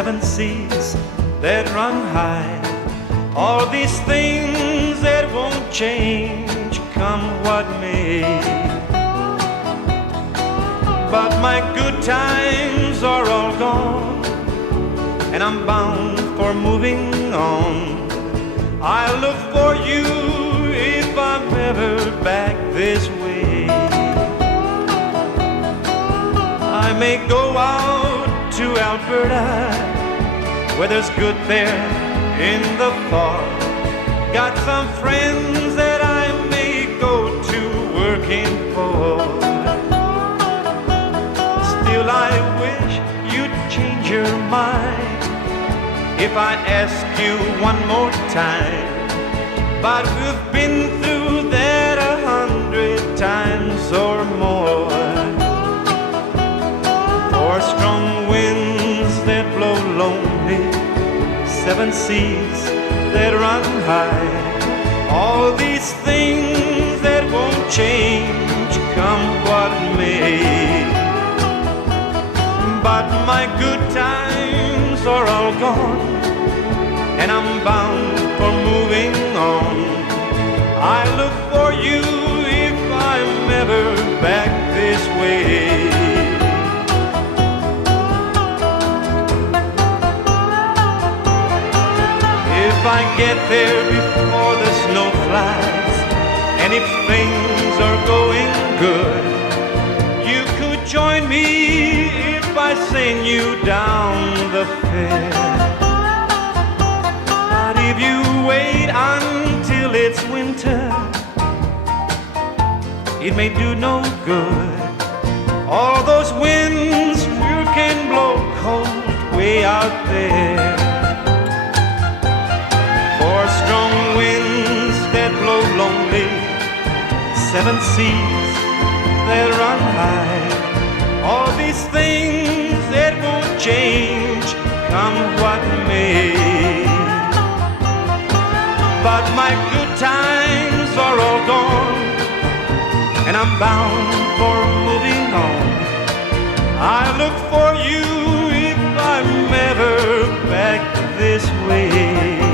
seven seas that run high. All these things that won't change, come what may. But my good times are all gone, and I'm bound for moving on. I'll look for you if I'm ever back this way. I may go out to Alberta, where there's good there in the fall. Got some friends that I may go to working for. Still I wish you'd change your mind if I ask you one more time. But we've been through that 100 times or more. For strong winds that blow lonely, seven seas that run high. All these things that won't change, come what may. But my good times are all gone, and I'm bound for moving on. I look for you if I'm ever back this way. If I get there before the snow flies, and if things are going good, you could join me if I sing you down the fair. But if you wait until it's winter, it may do no good. All those winds sure can blow cold way out there. For strong winds that blow lonely, seven seas that run high. All these things that won't change, come what may. But my good times are all gone, and I'm bound for moving on. I look for you if I'm ever back this way.